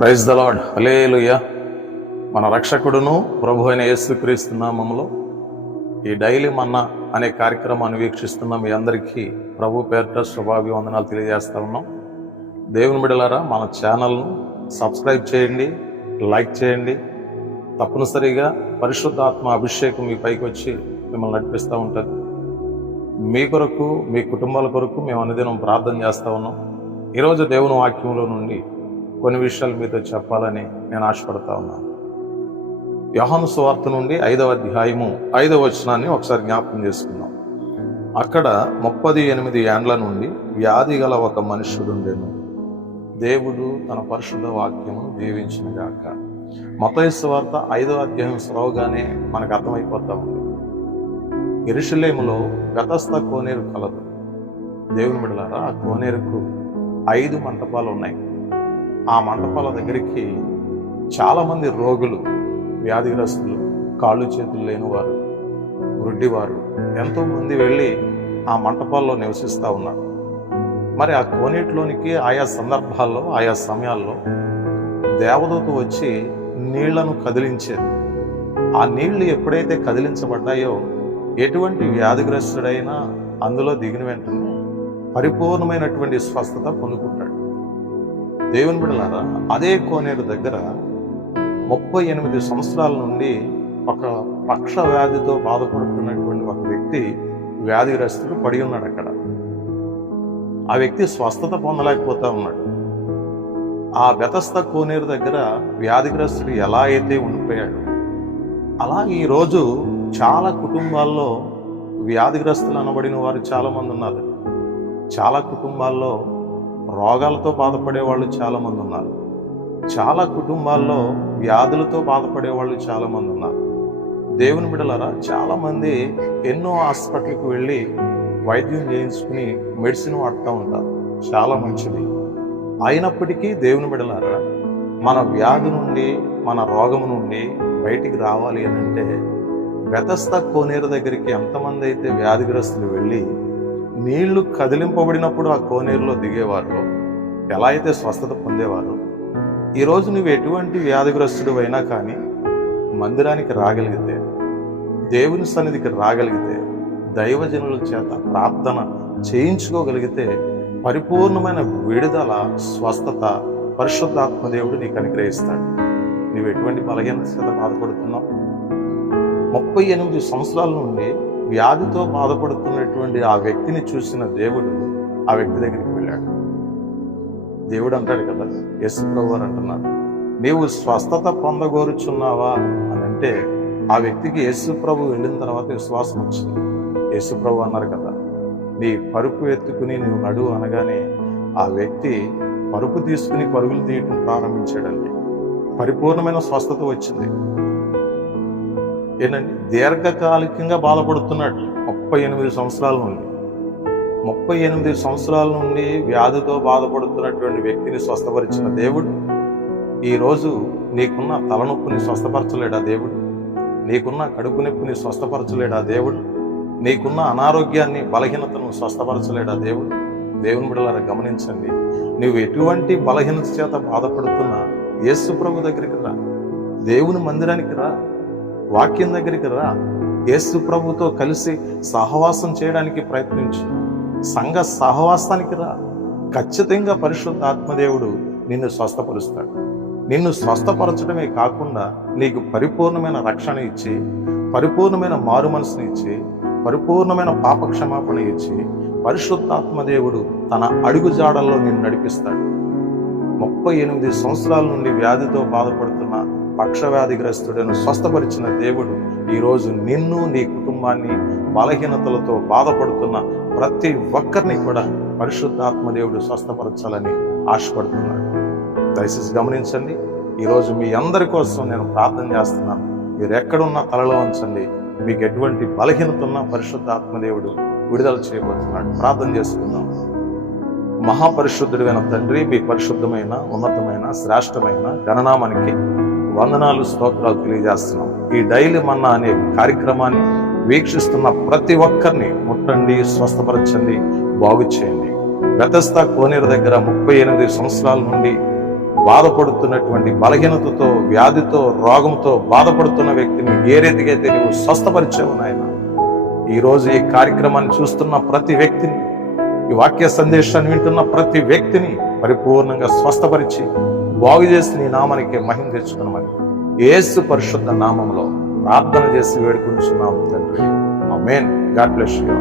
Praise the lord. హల్లెలూయా. మన రక్షకుడును ప్రభు అయిన యేసుక్రీస్తు నామములో ఈ డైలీ మన్నా అనే కార్యక్రమాన్ని వీక్షిస్తున్న మీ అందరికీ ప్రభు పేరిట శుభాభివందనాలు తెలియజేస్తా ఉన్నాం. దేవుని బిడ్డలారా, మన ఛానల్ను సబ్స్క్రైబ్ చేయండి, లైక్ చేయండి. తప్పనిసరిగా పరిశుద్ధాత్మ అభిషేకం మీ పైకి వచ్చి మిమ్మల్ని నడిపిస్తూ ఉంటుంది. మీ కొరకు, మీ కుటుంబాల కొరకు మేము అనుదినం ప్రార్థన చేస్తూ ఉన్నాం. ఈరోజు దేవుని వాక్యంలో నుండి కొన్ని విషయాలు మీతో చెప్పాలని నేను ఆశపడతా ఉన్నాను. యోహాను సువార్త నుండి 5వ అధ్యాయము 5వ వచనాన్ని ఒకసారి జ్ఞాపకం చేసుకుందాం. అక్కడ 38 ఏండ్ల నుండి వ్యాధి గల ఒక మనుష్యుడుండెను. దేవుడు తన పరిశుద్ధ వాక్యమును దీవించిన గాక. మత్తయి సువార్త 5వ అధ్యాయం చదవగానే మనకు అర్థమైపోతా ఉంది. యెరూషలేములో బెతస్దా కోనేరు కలదు. దేవుని బిడ్డలారా, ఆ కోనేరుకు 5 మంటపాలు ఉన్నాయి. ఆ మంటపాల దగ్గరికి చాలామంది రోగులు, వ్యాధిగ్రస్తులు, కాళ్ళు చేతులు లేనివారు, గుడ్డివారు ఎంతోమంది వెళ్ళి ఆ మంటపాల్లో నివసిస్తూ ఉన్నారు. మరి ఆ కోనేటిలోనికి ఆయా సందర్భాల్లో, ఆయా సమయాల్లో దేవదూత వచ్చి నీళ్లను కదిలించేది. ఆ నీళ్లు ఎప్పుడైతే కదిలించబడ్డాయో ఎటువంటి వ్యాధిగ్రస్తుడైనా అందులో దిగిన వెంటనే పరిపూర్ణమైనటువంటి స్వస్థత పొందుకుంటాడు. దేవుని బిడ్డలారా, అదే కోనేరు దగ్గర 38 సంవత్సరాల నుండి ఒక పక్ష వ్యాధితో బాధపడుతున్నటువంటి ఒక వ్యక్తి, వ్యాధిగ్రస్తుడు పడి ఉన్నాడు. అక్కడ ఆ వ్యక్తి స్వస్థత పొందలేకపోతా ఉన్నాడు. ఆ బెతస్దా కోనేరు దగ్గర వ్యాధిగ్రస్తుడు ఎలా అయితే ఉండిపోయాడు, అలా ఈరోజు చాలా కుటుంబాల్లో వ్యాధిగ్రస్తులు అనబడిన వారు చాలామంది ఉన్నారు. చాలా కుటుంబాల్లో రోగాలతో బాధపడే వాళ్ళు చాలామంది ఉన్నారు. చాలా కుటుంబాల్లో వ్యాధులతో బాధపడే వాళ్ళు చాలామంది ఉన్నారు. దేవుని బిడ్డలారా, చాలామంది ఎన్నో హాస్పిటల్కి వెళ్ళి వైద్యం చేయించుకుని మెడిసిన్ వాడుతూ ఉంటారు. చాలా మంచిది. అయినప్పటికీ దేవుని బిడ్డలారా, మన వ్యాధి నుండి, మన రోగము నుండి బయటికి రావాలి అని అంటే బెతస్దా కోనేరు దగ్గరికి ఎంతమంది అయితే వ్యాధిగ్రస్తులు వెళ్ళి నీళ్లు కదిలింపబడినప్పుడు ఆ కోనేరులో దిగేవారు, ఎలా అయితే స్వస్థత పొందేవారు, ఈరోజు నువ్వు ఎటువంటి వ్యాధిగ్రస్తుడు అయినా కానీ మందిరానికి రాగలిగితే, దేవుని సన్నిధికి రాగలిగితే, దైవజనుల చేత ప్రార్థన చేయించుకోగలిగితే పరిపూర్ణమైన విడుదల, స్వస్థత పరిశుద్ధాత్మ దేవుడు నీకు అనుగ్రహిస్తాడు. నువ్వు ఎటువంటి బలహీనత చేత బాధపడుతున్నావు? 38 సంవత్సరాల నుండి వ్యాధితో బాధపడుతున్నటువంటి ఆ వ్యక్తిని చూసిన దేవుడు ఆ వ్యక్తి దగ్గరికి వెళ్ళాడు. దేవుడు అంటాడు కదా, యేసు ప్రభు వారు అంటున్నారు, నీవు స్వస్థత పొందగోరుచున్నావా అని అంటే ఆ వ్యక్తికి యేసు ప్రభు వెళ్ళిన తర్వాత విశ్వాసం వచ్చింది. యేసు ప్రభు అన్నారు కదా, నీ పరుపు ఎత్తుకుని నువ్వు నడువు అనగానే ఆ వ్యక్తి పరుపు తీసుకుని పరుగులు తీయటం ప్రారంభించాడండి. పరిపూర్ణమైన స్వస్థత వచ్చింది. ఏంటంటే దీర్ఘకాలికంగా బాధపడుతున్నాడు 38 సంవత్సరాల నుండి. 38 సంవత్సరాల నుండి వ్యాధితో బాధపడుతున్నటువంటి వ్యక్తిని స్వస్థపరిచిన దేవుడు ఈరోజు నీకున్న తలనొప్పిని స్వస్థపరచలేడా దేవుడు? నీకున్న కడుపు నొప్పిని స్వస్థపరచలేడా దేవుడు? నీకున్న అనారోగ్యాన్ని, బలహీనతను స్వస్థపరచలేడా దేవుడు? దేవుని బిడ్డలారా, గమనించండి. నువ్వు ఎటువంటి బలహీనత చేత బాధపడుతున్నా యేసు ప్రభు దగ్గరికి రా, దేవుని మందిరానికి రా, వాక్యం దగ్గరికి రా, యేసు ప్రభుతో కలిసి సహవాసం చేయడానికి ప్రయత్నించు, సంఘ సహవాసానికి రా. ఖచ్చితంగా పరిశుద్ధ ఆత్మదేవుడు నిన్ను స్వస్థపరుస్తాడు. నిన్ను స్వస్థపరచడమే కాకుండా నీకు పరిపూర్ణమైన రక్షణ ఇచ్చి, పరిపూర్ణమైన మారు మనసుని ఇచ్చి, పరిపూర్ణమైన పాపక్షమాపణ ఇచ్చి, పరిశుద్ధాత్మదేవుడు తన అడుగు జాడల్లో నిన్ను నడిపిస్తాడు. 38 సంవత్సరాల నుండి వ్యాధితో బాధపడుతున్న పక్షవ్యాధిగ్రస్తుడను స్వస్థపరిచిన దేవుడు ఈరోజు నిన్ను, నీ కుటుంబాన్ని, బలహీనతలతో బాధపడుతున్న ప్రతి ఒక్కరిని కూడా పరిశుద్ధాత్మదేవుడు స్వస్థపరచాలని ఆశపడుతున్నాడు. దయచేసి గమనించండి. ఈరోజు మీ అందరి కోసం నేను ప్రార్థన చేస్తున్నాను. మీరు ఎక్కడున్నా తలలో ఉంచండి. మీకు ఎటువంటి బలహీనత ఉన్నా పరిశుద్ధాత్మదేవుడు విడుదల చేయబోతున్నాడు. ప్రార్థన చేసుకుందాం. మహాపరిశుద్ధుడైన తండ్రి, మీ పరిశుద్ధమైన, ఉన్నతమైన, శ్రేష్టమైన గణనామానికి వందనాలు, స్తోత్రాలు తెలియజేస్తున్నాం. ఈ డైలీ మన్నా అనే కార్యక్రమాన్ని వీక్షిస్తున్న ప్రతి ఒక్కరిని ముట్టండి, స్వస్థపరచండి, బాగు చేయండి. బెతస్దా కోనేరు దగ్గర 38 సంవత్సరాల నుండి బాధపడుతున్నటువంటి బలహీనతతో, వ్యాధితో, రోగంతో బాధపడుతున్న వ్యక్తిని ఏ రీతిగా అయితే నువ్వు స్వస్థపరిచావు నాయన, ఈరోజు ఈ కార్యక్రమాన్ని చూస్తున్న ప్రతి వ్యక్తిని, ఈ వాక్య సందేశాన్ని వింటున్న ప్రతి వ్యక్తిని పరిపూర్ణంగా స్వస్థపరిచి బాగు చేసి నీ నామానికి మహిమ తెచ్చుకున్నామని యేసు పరిశుద్ధ నామంలో ప్రార్థన చేసి వేడుకుంటున్నాము తండ్రి. ఆమేన్. God bless you.